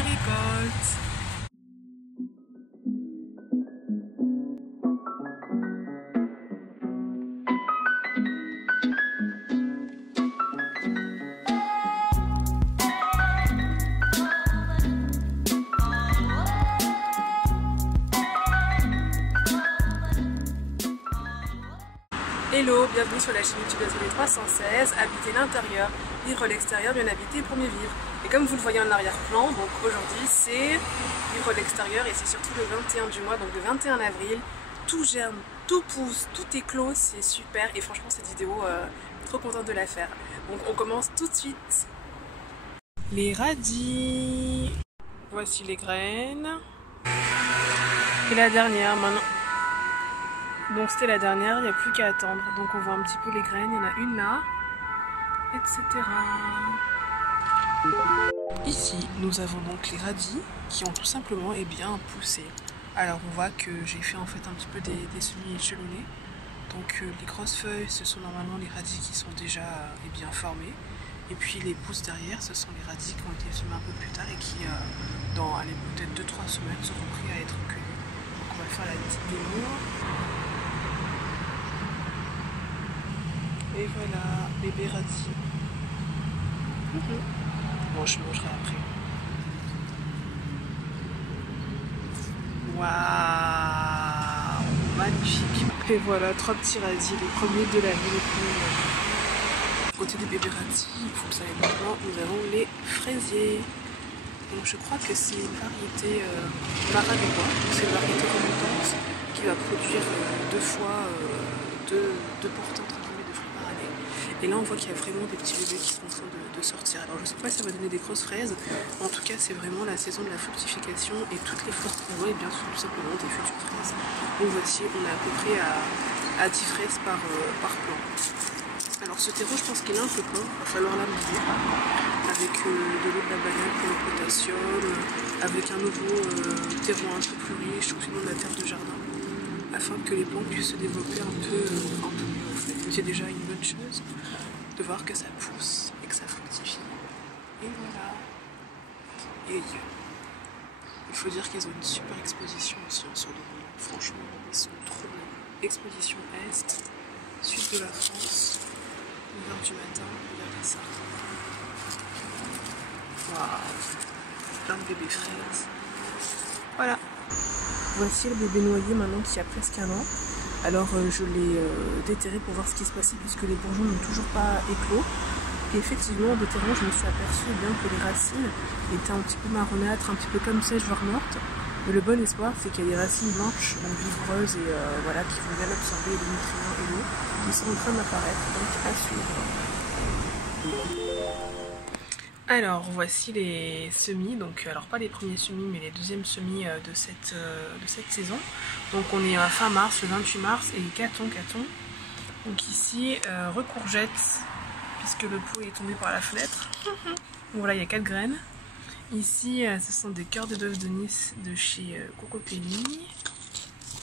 première récolte. Hello, bienvenue sur la chaîne YouTube d'Atelier 316, habiter l'intérieur, vivre l'extérieur, bien habiter pour mieux vivre. Et comme vous le voyez en arrière-plan, donc aujourd'hui c'est vivre l'extérieur et c'est surtout le 21 du mois, donc le 21 avril. Tout germe, tout pousse, tout éclose, c'est super et franchement cette vidéo, trop contente de la faire. Donc on commence tout de suite. Les radis. Voici les graines. Et la dernière maintenant. Donc c'était la dernière, il n'y a plus qu'à attendre. Donc on voit un petit peu les graines, il y en a une là, etc. Ici, nous avons donc les radis qui ont tout simplement bien poussé. Alors on voit que j'ai fait en fait un petit peu des semis échelonnés. Donc les grosses feuilles, ce sont normalement les radis qui sont déjà bien formés. Et puis les pousses derrière, ce sont les radis qui ont été semés un peu plus tard et qui, dans peut-être 2-3 semaines, seront prêts à être cueillis. Donc on va faire la petite démo. Et voilà, bébé radis. Bon, je mangerai après. Waouh, magnifique. Et voilà, 3 petits radis, les premiers de l'année, les premiers. À côté des bébés radis, vous le savez maintenant, nous avons les fraisiers. Donc je crois que c'est une variété Maralébois, c'est une variété remontante qui va produire deux portants. Et là on voit qu'il y a vraiment des petits bébés qui sont en train de sortir. Alors je sais pas si ça va donner des grosses fraises, en tout cas c'est vraiment la saison de la fructification et toutes les fraises qu'on voit sont tout simplement des futures fraises. Donc voici, on est à peu près à 10 fraises par plant. Alors ce terreau je pense qu'il est un peu plein, il va falloir l'amender avec de l'eau de la banane pour le potassium, avec un nouveau terreau un peu plus riche, ou sinon de la terre de jardin, afin que les plantes puissent se développer un peu mieux en fait. C'est déjà une bonne chose de voir que ça pousse et que ça fructifie. Et voilà. Et il faut dire qu'ils ont une super exposition aussi sur les villes. Franchement, ils sont trop bien. Exposition Est, sud de la France, 9h du matin, regardez ça. Waouh, plein de bébés fraises. Voilà. Voici le bébé noyer maintenant qui a presque 1 an. Alors je l'ai déterré pour voir ce qui se passait puisque les bourgeons n'ont toujours pas éclos. Et effectivement, en déterrant, je me suis aperçue que les racines étaient un petit peu marronâtres, un petit peu comme sèches, voire mortes. Mais le bon espoir, c'est qu'il y a des racines blanches, donc vigoureuses et voilà, qui vont bien absorber les nutriments et l'eau, qui sont en train d'apparaître, donc à suivre. Alors voici les semis, donc alors pas les premiers semis mais les deuxièmes semis de cette saison. Donc on est à fin mars, le 28 mars et caton. Donc ici recourgette puisque le pot est tombé par la fenêtre. Donc voilà, il y a 4 graines. Ici ce sont des cœurs de bœuf de Nice de chez Cocopelli.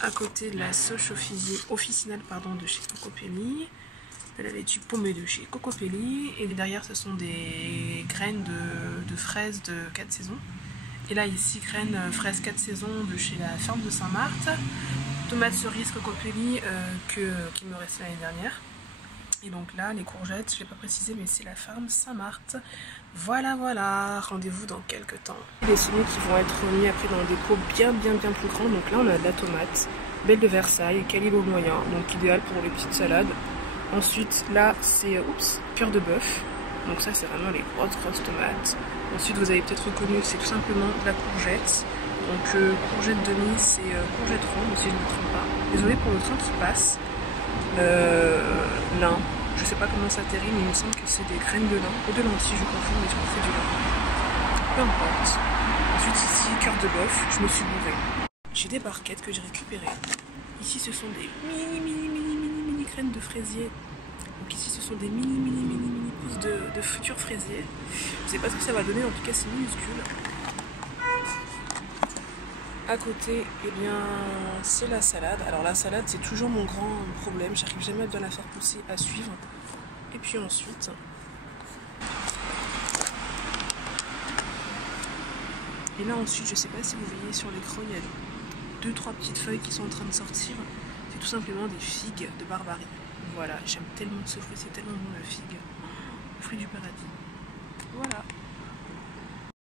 À côté de la sauce officinale de chez Cocopelli. De la laitue paumée de chez Cocopelli. Et derrière ce sont des graines de fraises de 4 saisons. Et là ici graines fraises 4 saisons de chez la ferme de Saint-Marthe. Tomates cerises Cocopelli qui me restait l'année dernière. Et donc là les courgettes, je ne l'ai pas précisé mais c'est la ferme Saint-Marthe. Voilà, rendez-vous dans quelques temps. Les semis qui vont être mis après dans des pots bien plus grands. Donc là on a de la tomate, belle de Versailles, calibre moyen, donc idéal pour les petites salades. Ensuite, là, c'est cœur de bœuf. Donc ça, c'est vraiment les grosses tomates. Ensuite, vous avez peut-être reconnu, c'est tout simplement de la courgette. Donc, courgette de Nice et courgette ronde, si je ne me trompe pas. Désolée pour le son qui passe. Lin. Je sais pas comment ça atterrit, mais il me semble que c'est des graines de lin. Ou de lentilles, je confonds, mais je crois que c'est du lin. Peu importe. Ensuite, ici, cœur de bœuf. Je me suis bourrée. J'ai des barquettes que j'ai récupérées. Ici, ce sont des mini graines de fraisier. Donc ici ce sont des mini pousses de futurs fraisiers. Je sais pas ce que ça va donner, en tout cas c'est minuscule. À côté, c'est la salade. Alors la salade c'est toujours mon grand problème, j'arrive jamais à bien la faire pousser, à suivre. Et puis ensuite, Et là ensuite, je sais pas si vous voyez sur l'écran, il y a 2-3 petites feuilles qui sont en train de sortir. C'est tout simplement des figues de Barbarie. Voilà, j'aime tellement ce fruit, c'est tellement bon la figue. Le fruit du paradis. Voilà.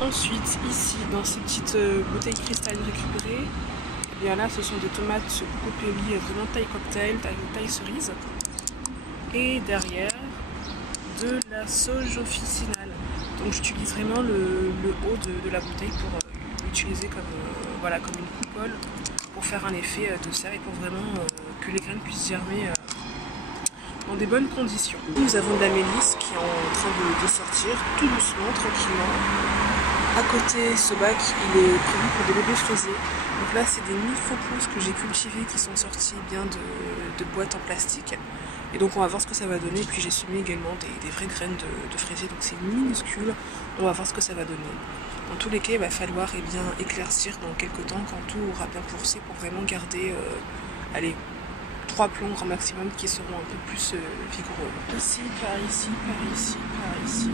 Ensuite, ici, dans ces petites bouteilles cristalines récupérées, et bien là, ce sont des tomates beaucoup péri, vraiment taille cocktail, taille cerise. Et derrière, de la sauge officinale. Donc j'utilise vraiment le haut de la bouteille pour l'utiliser comme, voilà, comme une coupole pour faire un effet de serre et pour vraiment que les graines puissent germer dans des bonnes conditions. Nous avons de la mélisse qui est en train de sortir tout doucement, tranquillement. À côté, ce bac, il est prévu pour des bébés fraisiers. Donc là, c'est des micro-pousses que j'ai cultivées qui sont sorties bien de boîtes en plastique. Et donc on va voir ce que ça va donner. Et puis j'ai semé également des vraies graines de fraisier. Donc c'est minuscule. On va voir ce que ça va donner. Dans tous les cas, il va falloir bien éclaircir dans quelques temps quand tout aura bien poussé pour vraiment garder allez, 3 plombs grand maximum qui seront un peu plus vigoureux. Ici, par ici, par ici, par ici.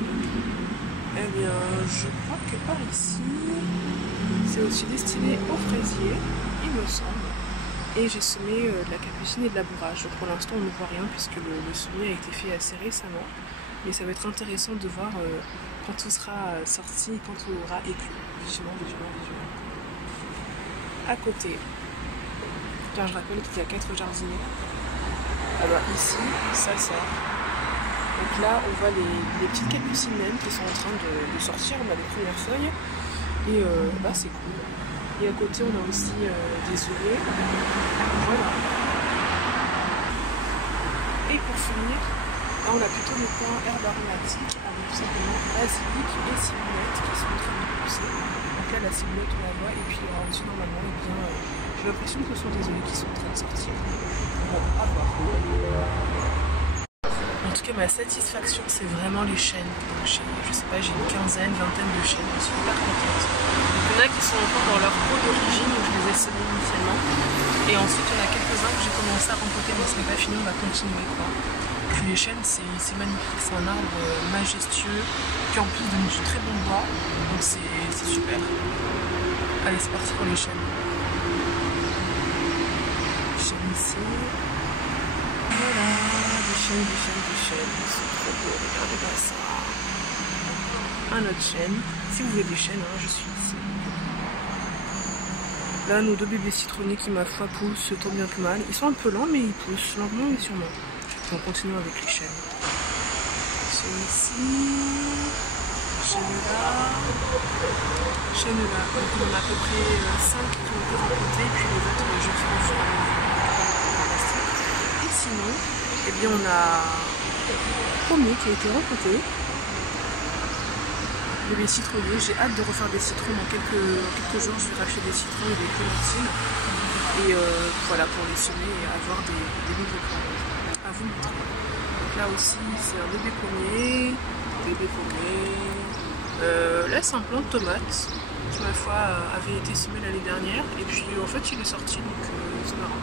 Eh bien, je crois que par ici, c'est aussi destiné aux fraisiers, il me semble. Et j'ai semé de la capucine et de la bourrage. Pour l'instant, on ne voit rien puisque le semis a été fait assez récemment. Mais ça va être intéressant de voir quand tout sera sorti et quand tout aura éclos. Vigilant, vigilant, vigilant. À côté, je rappelle qu'il y a 4 jardiniers. Alors ici, ça. Donc là, on voit les petites capucines naines qui sont en train de sortir. On a les premières feuilles. Et bah, c'est cool. Et à côté, on a aussi des œillets. Voilà. Et pour finir, là, on a plutôt des coins herbes aromatiques avec tout simplement basilic et ciboulette qui sont en train de pousser. Donc là, la ciboulette, on la voit. Et puis, il y aura aussi normalement, eh bien, j'ai l'impression que ce sont des œillets qui sont en train de sortir. Bon, à voir. En tout cas, ma satisfaction, c'est vraiment les chênes. Donc, je sais pas, j'ai une quinzaine, vingtaine de chênes. Je suis hyper contente. Donc, il y en a qui sont encore dans leur pot d'origine, donc je les ai semés initialement. Et ensuite, il y en a quelques-uns que j'ai commencé à rempoter, mais ce n'est pas fini, on va continuer, quoi. Puis les chênes, c'est magnifique. C'est un arbre majestueux qui en plus donne du très bon bois. Donc, c'est super. Allez, c'est parti pour les chênes. Chênes ici. Voilà, des chênes. C'est trop beau, regardez comme ça. Un autre chêne. Si vous voulez des chênes, hein, je suis ici. Là, nos 2 bébés citronniers qui, ma foi, poussent tant bien que mal. Ils sont un peu lents, mais ils poussent lentement mais sûrement. On continue avec les chênes. Chêne ici. Chêne là. Chêne là. Donc, on en a à peu près 5 qui ont été rempotés. Puis les autres, je fais au fur et à mesure. Et sinon, eh bien, on a le premier qui a été rempoté. Les citronniers, j'ai hâte de refaire des citrons dans quelques jours. Je vais racheter des citrons et des clémentines. Et voilà, pour les semer et avoir des nouveaux plants. À vous montrer. Donc là aussi, c'est un bébé pommier. Là, c'est un plant de tomate qui, ma foi, avait été semé l'année dernière. Et puis, en fait, il est sorti, donc c'est marrant.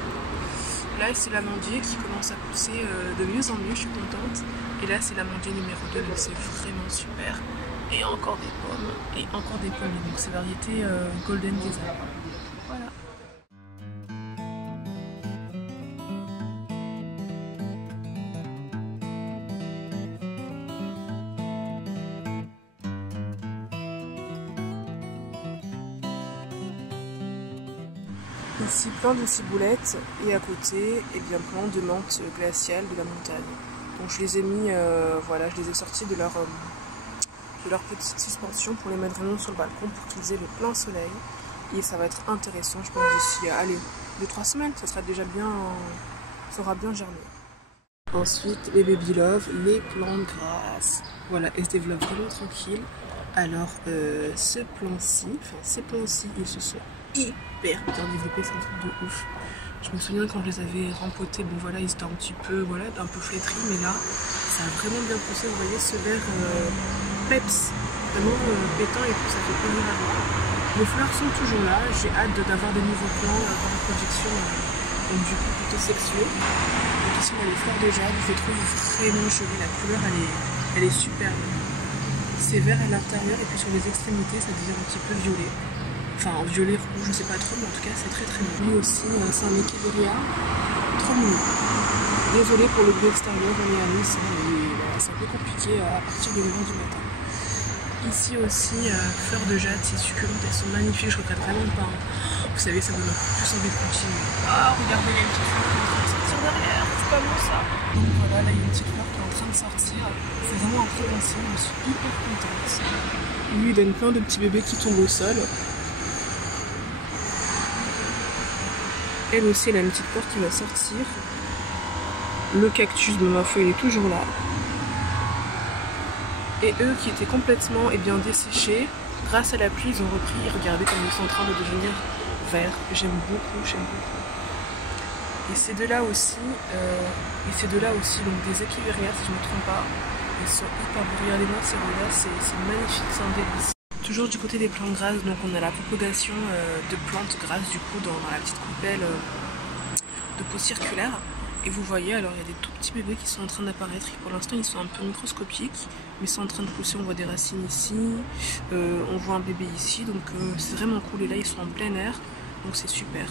Là, c'est l'amandier qui commence à pousser de mieux en mieux, je suis contente. Et là, c'est l'amandier numéro 2, donc c'est vraiment super. Et encore des pommes, et encore des pommes. Donc c'est variété Golden Desert. Voilà. Ici, plein de ciboulettes et à côté, eh bien, plein de menthes glaciales de la montagne. Donc je les ai mis, voilà, je les ai sortis de leur petite suspension pour les mettre vraiment sur le balcon pour qu'ils aient le plein soleil. Et ça va être intéressant, je pense, d'ici, allez, 2-3 semaines, ça sera déjà bien, ça aura bien germé. Ensuite, les baby love, les plantes grasses. Voilà, elles se développent vraiment tranquille. Alors, ce plan-ci, enfin ces plants-ci, ils se sont hyper bien développés, c'est un truc de ouf. Je me souviens quand je les avais rempotés, bon voilà, ils étaient un petit peu, voilà, un peu flétris, mais là, ça a vraiment bien poussé. Vous voyez ce vert peps, vraiment pétant et tout, ça fait plaisir à voir. Les fleurs sont toujours là, j'ai hâte d'avoir des nouveaux plants en production, donc du coup plutôt sexueux. Donc ici on a les fleurs de jade, je les trouve vraiment jolies, la couleur elle est superbe. c'est vert à l'intérieur et puis sur les extrémités ça devient un petit peu violet. Enfin violet rouge, je sais pas trop, mais en tout cas c'est très très mignon. Lui aussi c'est un Echeveria, trop mignon. Désolée pour le bleu extérieur, on est à Nice, voilà, c'est un peu compliqué à partir de 9h du matin. Ici aussi, fleurs de jade, c'est succulentes, elles sont magnifiques, je regrette vraiment pas. Vous savez, ça donne encore plus envie de continuer. Ah, regardez, il y a une petite fleur qui est en train de sortir derrière, c'est pas bon ça. Donc voilà, là il y a une petite fleur qui est en train de sortir. C'est vraiment un provincial, je suis hyper contente. Lui, il donne plein de petits bébés qui tombent au sol. Elle aussi, elle a une petite fleur qui va sortir. Le cactus, de ma foi, il est toujours là. Et eux qui étaient complètement desséchés, grâce à la pluie, ils ont repris. Regardez comme ils sont en train de devenir verts. J'aime beaucoup, j'aime beaucoup. Et ces deux-là aussi, donc des Echeveria, si je ne me trompe pas. Ils sont hyper beaux. Regardez-moi ces deux-là, c'est magnifique, c'est un délice. Toujours du côté des plantes grasses, donc on a la propagation de plantes grasses du coup dans la petite coupelle de peau circulaire. Et vous voyez, alors il y a des tout petits bébés qui sont en train d'apparaître. Pour l'instant, ils sont un peu microscopiques, mais ils sont en train de pousser. On voit des racines ici, on voit un bébé ici, donc c'est vraiment cool. Et là, ils sont en plein air, donc c'est super.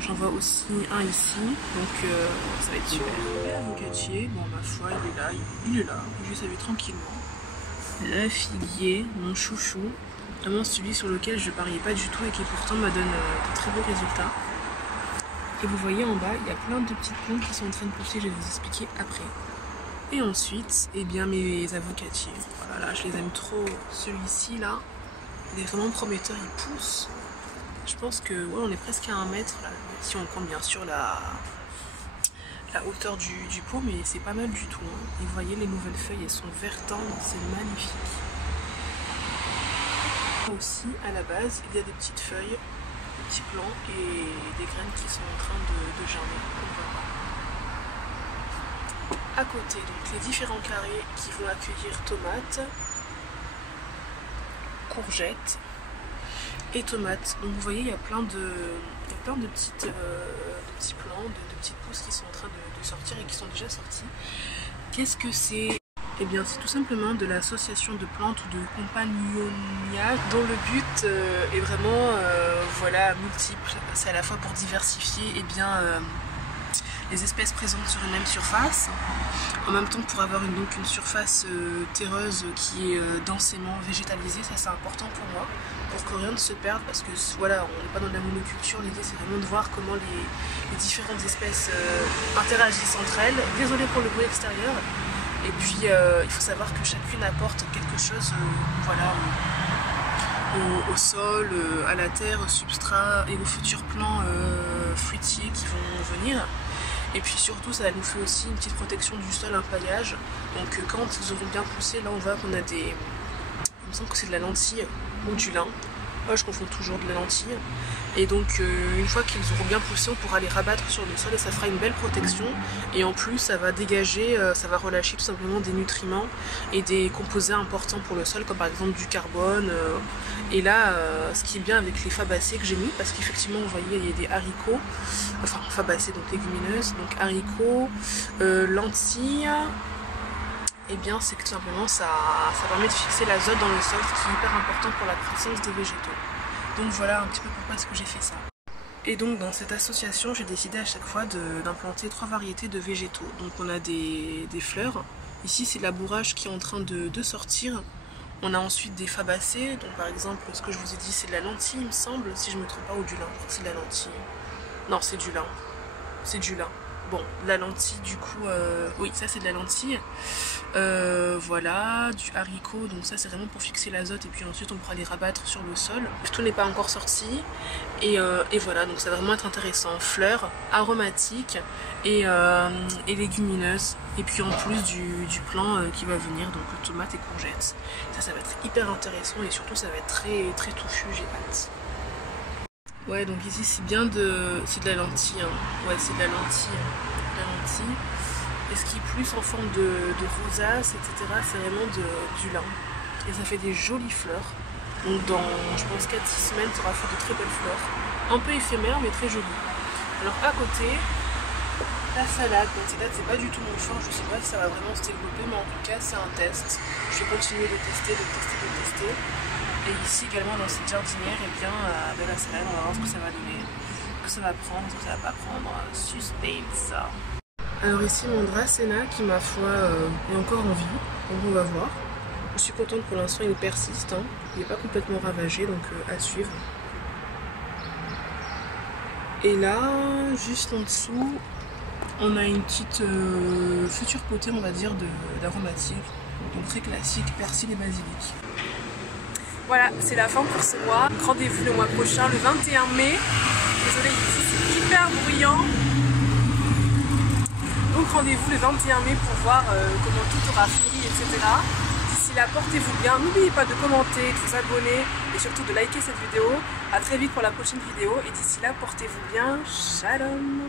J'en vois aussi un ici, donc ça va être super. L'avocatier, bon, ma foi, il est là, je vais saluer tranquillement. Le figuier, mon chouchou, vraiment celui sur lequel je pariais pas du tout et qui pourtant me donne de très beaux résultats. Et vous voyez en bas, il y a plein de petites plantes qui sont en train de pousser, je vais vous expliquer après. Et ensuite, eh bien mes avocatiers. Voilà, là, je les aime trop. Celui-ci là, il est vraiment prometteur, il pousse. Je pense que ouais, on est presque à 1 mètre là, si on compte bien sûr la hauteur du pot, mais c'est pas mal du tout. Hein. Et vous voyez les nouvelles feuilles, elles sont vert tendre, c'est magnifique. Aussi, à la base, il y a des petites feuilles, des petits plants et des graines qui sont en train de germer, on voit pas. À côté, donc les différents carrés qui vont accueillir tomates, courgettes et tomates. Donc vous voyez, il y a plein de petits plants, de petites pousses qui sont en train de sortir et qui sont déjà sorties. Qu'est-ce que c'est? Eh bien, c'est tout simplement de l'association de plantes ou de compagnonnage dont le but est vraiment voilà, multiple. C'est à la fois pour diversifier les espèces présentes sur une même surface, en même temps pour avoir donc une surface terreuse qui est densément végétalisée. Ça c'est important pour moi, pour que rien ne se perde, parce que voilà, on n'est pas dans la monoculture, l'idée c'est vraiment de voir comment les différentes espèces interagissent entre elles. Désolée pour le bruit extérieur. Et puis il faut savoir que chacune apporte quelque chose voilà, au sol, à la terre, au substrat et aux futurs plants fruitiers qui vont venir. Et puis surtout ça nous fait aussi une petite protection du sol, un paillage. Donc quand ils auront bien poussé, là on voit qu'on a des... Il me semble que c'est de la lentille ou du lin. Moi je confonds toujours de la lentille. Et donc une fois qu'ils auront bien poussé, on pourra les rabattre sur le sol et ça fera une belle protection. Et en plus ça va dégager, ça va relâcher tout simplement des nutriments et des composés importants pour le sol, comme par exemple du carbone. Et là, ce qui est bien avec les fabacées que j'ai mis, parce qu'effectivement vous voyez il y a des haricots, enfin fabacées donc légumineuses, donc haricots, lentilles. Et bien c'est que tout simplement ça permet de fixer l'azote dans le sol, ce qui est hyper important pour la croissance des végétaux. Donc voilà un petit peu pourquoi est-ce que j'ai fait ça. Et donc dans cette association, j'ai décidé à chaque fois d'implanter 3 variétés de végétaux. Donc on a des fleurs. Ici c'est de la bourrage qui est en train de sortir. On a ensuite des fabacées. Donc par exemple, ce que je vous ai dit c'est de la lentille il me semble, si je me trompe pas, ou du lin. Je crois que c'est de la lentille. Non, c'est du lin. C'est du lin. Bon, la lentille du coup, oui ça c'est de la lentille. Voilà, du haricot, donc ça c'est vraiment pour fixer l'azote et puis ensuite on pourra les rabattre sur le sol. Tout n'est pas encore sorti et voilà, donc ça va vraiment être intéressant. Fleurs, aromatiques et légumineuses, et puis en plus du plant qui va venir, donc tomates et courgettes. Ça va être hyper intéressant et surtout ça va être très très touffu, j'ai hâte. Ouais, donc ici c'est bien c'est de la lentille, hein. Ouais, c'est de la lentille, Et ce qui est plus en forme de rosace, etc., c'est vraiment du lin. Et ça fait des jolies fleurs. Donc dans, je pense, 4-6 semaines, ça aura fait de très belles fleurs. Un peu éphémères, mais très jolies. Alors à côté, La salade, donc c'est pas du tout mon fort, je sais pas si ça va vraiment se développer, mais en tout cas c'est un test. Je vais continuer de tester. Et ici également dans cette jardinière, et bien de la salade, on va voir ce que ça va donner, ce que ça va prendre, ce que ça va pas prendre. Suspense. Alors ici mon Dracena qui ma foi est encore en vie, donc on va voir. Je suis contente pour l'instant, il persiste, hein. Il n'est pas complètement ravagé, donc à suivre. Et là, juste en dessous, on a une petite future potée, on va dire, d'aromatique. Donc très classique, persil et basilic. Voilà, c'est la fin pour ce mois. Rendez-vous le mois prochain, le 21 mai. Désolée, ici c'est hyper bruyant. Donc rendez-vous le 21 mai pour voir comment tout aura fleuri, etc. D'ici là, portez-vous bien. N'oubliez pas de commenter, de vous abonner et surtout de liker cette vidéo. A très vite pour la prochaine vidéo. Et d'ici là, portez-vous bien. Shalom.